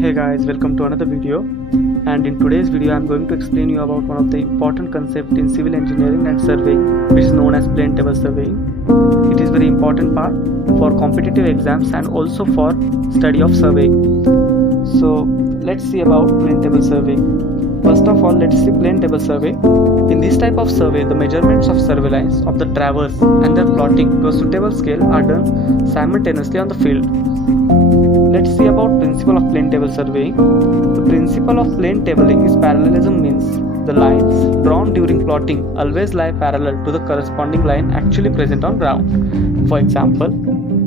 Hey guys, welcome to another video. And in today's video I'm going to explain you about one of the important concepts in civil engineering and surveying, which is known as plane table surveying. It is very important part for competitive exams and also for study of surveying. So let's see about plane table surveying. First of all, let's see plane table survey. In this type of survey, the measurements of survey lines of the traverse and their plotting to a suitable scale are done simultaneously on the field. Let's see about principle of plane table surveying. The principle of plane tabling is parallelism, means the lines drawn during plotting always lie parallel to the corresponding line actually present on ground. For example,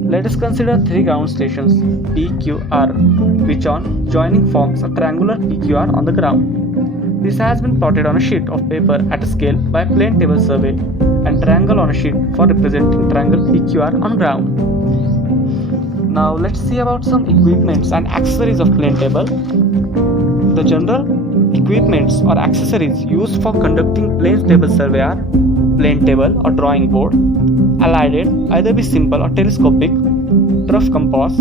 let us consider three ground stations PQR, which on joining forms a triangular PQR on the ground. This has been plotted on a sheet of paper at a scale by plane table survey and triangle on a sheet for representing triangle PQR on ground. Now let's see about some equipments and accessories of plane table. The general equipments or accessories used for conducting plane table survey are plane table or drawing board, allied either be simple or telescopic, rough compass,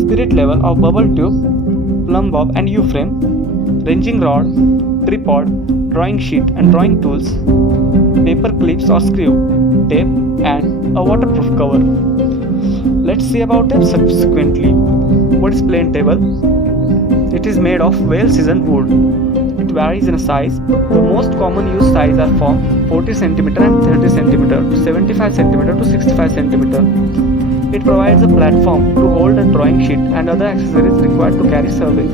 spirit level or bubble tube, plumb bob and U-frame, ranging rod, tripod, drawing sheet and drawing tools, paper clips or screw, tape and a waterproof cover. Let's see about them subsequently. What is plane table? It is made of well-seasoned wood. It varies in size. The most common used size are from 40 cm and 30 cm to 75 cm to 65 cm. It provides a platform to hold a drawing sheet and other accessories required to carry survey.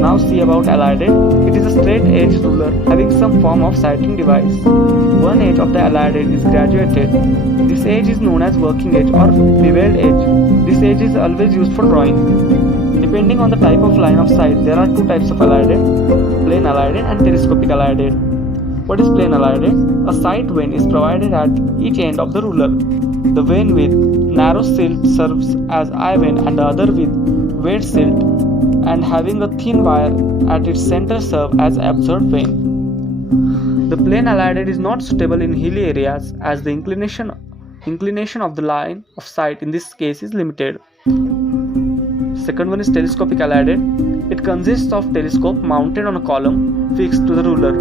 Now see about allied. It is a straight edge ruler having some form of sighting device. One edge of the allied is graduated. This edge is known as working edge or beveled edge. This edge is always used for drawing. Depending on the type of line of sight, there are two types of allied, plane allied and telescopic allied. What is plane allied? A sight vane is provided at each end of the ruler. The vane with narrow silt serves as eye vane and the other with wide silt and having a thin wire at its center serve as absurd vane. The plane allied is not suitable in hilly areas as the inclination of the line of sight in this case is limited. Second one is telescopic allied. It consists of telescope mounted on a column fixed to the ruler.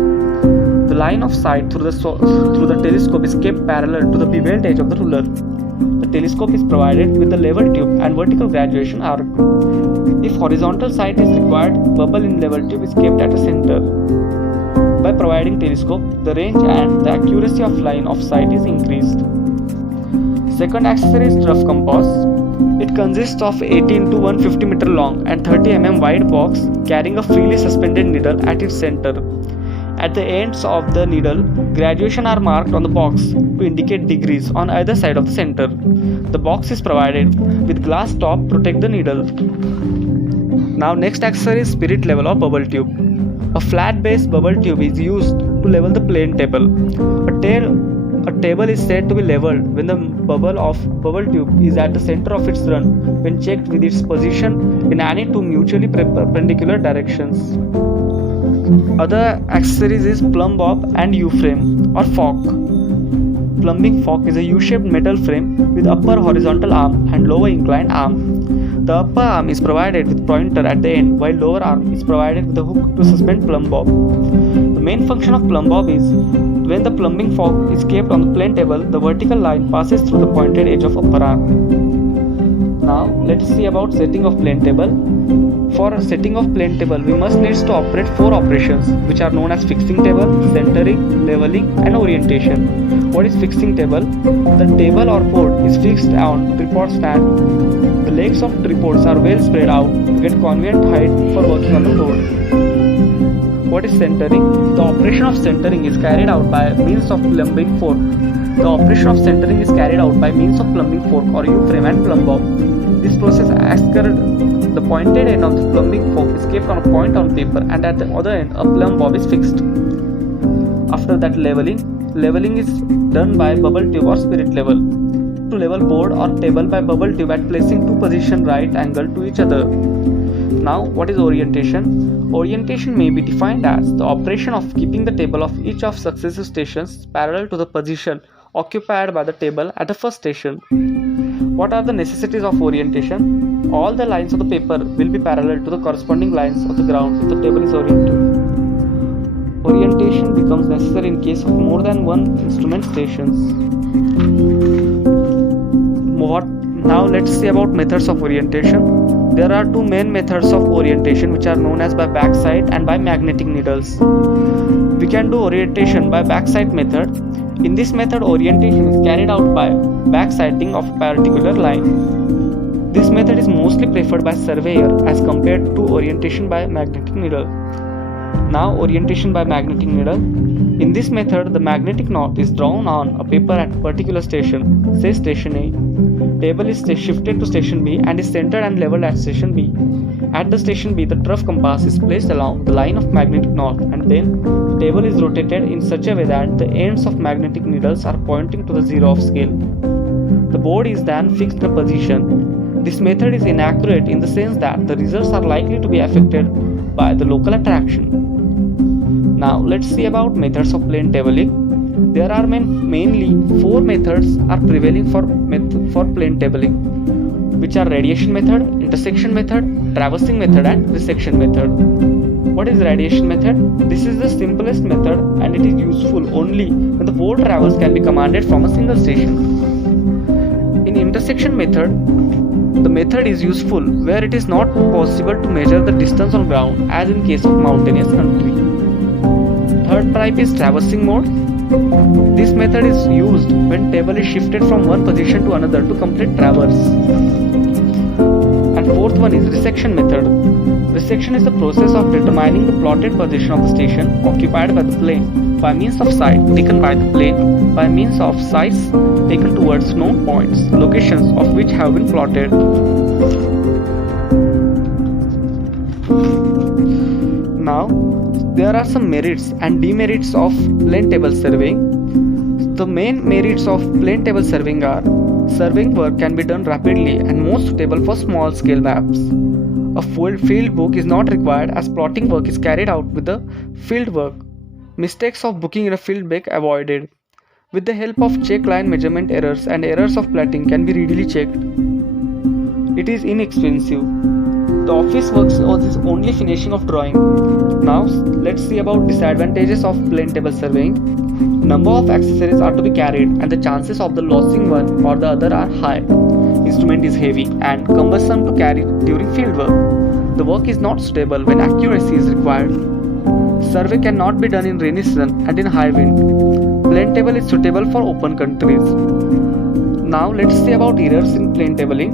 The line of sight through the telescope is kept parallel to the beveled edge of the ruler. The telescope is provided with a level tube and vertical graduation arc. If horizontal sight is required, bubble in level tube is kept at the center. By providing telescope, the range and the accuracy of line of sight is increased. Second accessory is rough compass. It consists of 18 to 150 meter long and 30 mm wide box carrying a freely suspended needle at its center. At the ends of the needle, graduation are marked on the box to indicate degrees on either side of the center. The box is provided with glass top to protect the needle. Now next accessory is spirit level or bubble tube. A flat base bubble tube is used to level the plane table. A table is said to be leveled when the bubble tube is at the center of its run when checked with its position in any two mutually perpendicular directions. Other accessories is plumb bob and U-frame or fork. Plumbing fork is a U-shaped metal frame with upper horizontal arm and lower inclined arm. The upper arm is provided with pointer at the end while lower arm is provided with a hook to suspend plumb bob. The main function of plumb bob is when the plumbing fork is kept on the plane table, the vertical line passes through the pointed edge of upper arm. Now let's see about setting of plane table. For setting of plane table, we must need to operate four operations which are known as fixing table, centering, leveling and orientation. What is fixing table? The table or board is fixed on tripod stand. The legs of tripods are well spread out to get convenient height for working on the load. What is centering? The operation of centering is carried out by means of plumbing fork. The operation of centering is carried out by means of plumbing fork or U-frame and plumb bob. This process occurs. The pointed end of the plumbing fork is kept on a point on paper and at the other end a plumb bob is fixed. After that leveling is done by bubble tube or spirit level. To level board or table by bubble tube at placing two positions right angle to each other. Now what is orientation? Orientation may be defined as the operation of keeping the table of each of successive stations parallel to the position occupied by the table at the first station. What are the necessities of orientation? All the lines of the paper will be parallel to the corresponding lines of the ground if the table is oriented. Orientation becomes necessary in case of more than one instrument stations. Now let's see about methods of orientation. There are two main methods of orientation which are known as by backside and by magnetic needles. We can do orientation by backside method. In this method, orientation is carried out by backsighting of a particular line. This method is mostly preferred by surveyor as compared to orientation by magnetic needle. Now, orientation by magnetic needle. In this method, the magnetic north is drawn on a paper at a particular station, say station A. Table is shifted to station B and is centered and leveled at station B. At the station B, the trough compass is placed along the line of magnetic north, and then the table is rotated in such a way that the ends of magnetic needles are pointing to the zero of scale. The board is then fixed in a position. This method is inaccurate in the sense that the results are likely to be affected by the local attraction. Now let's see about methods of plane tabling. There are mainly four methods are prevailing for plane tabling, which are radiation method, intersection method, traversing method, and resection method. What is radiation method? This is the simplest method and it is useful only when the whole travels can be commanded from a single station. In intersection method, the method is useful where it is not possible to measure the distance on ground, as in case of mountainous country. Third type is traversing mode. This method is used when table is shifted from one position to another to complete traverse. And fourth one is resection method. Resection is the process of determining the plotted position of the station occupied by the plane by means of sight taken by the plane by means of sights taken towards known points, locations of which have been plotted. Now, there are some merits and demerits of plane table surveying. The main merits of plane table surveying are: surveying work can be done rapidly and most suitable for small scale maps. A full field book is not required as plotting work is carried out with the field work. Mistakes of booking in a field book avoided. With the help of check line measurement errors and errors of plotting can be readily checked. It is inexpensive. The office work is only finishing of drawing. Now let's see about disadvantages of plane table surveying. Number of accessories are to be carried and the chances of the losing one or the other are high. Instrument is heavy and cumbersome to carry during field work. The work is not suitable when accuracy is required. Survey cannot be done in rainy season and in high wind. Plane table is suitable for open countries. Now let's see about errors in plane tabling.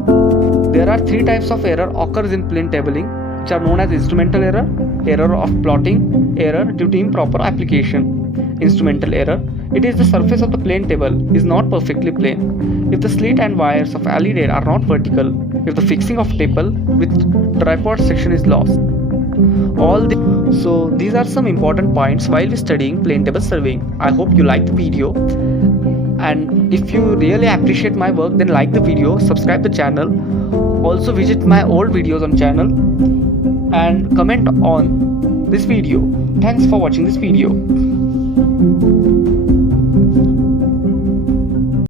There are three types of error occurs in plane tabling, which are known as instrumental error, error of plotting, error due to improper application. Instrumental error: it is the surface of the plane table is not perfectly plane. If the slit and wires of allied are not vertical, if the fixing of table with tripod section is lost. So these are some important points while we studying plane table surveying. I hope you like the video, and if you really appreciate my work, then like the video, subscribe the channel. Also visit my old videos on channel and comment on this video. Thanks for watching this video.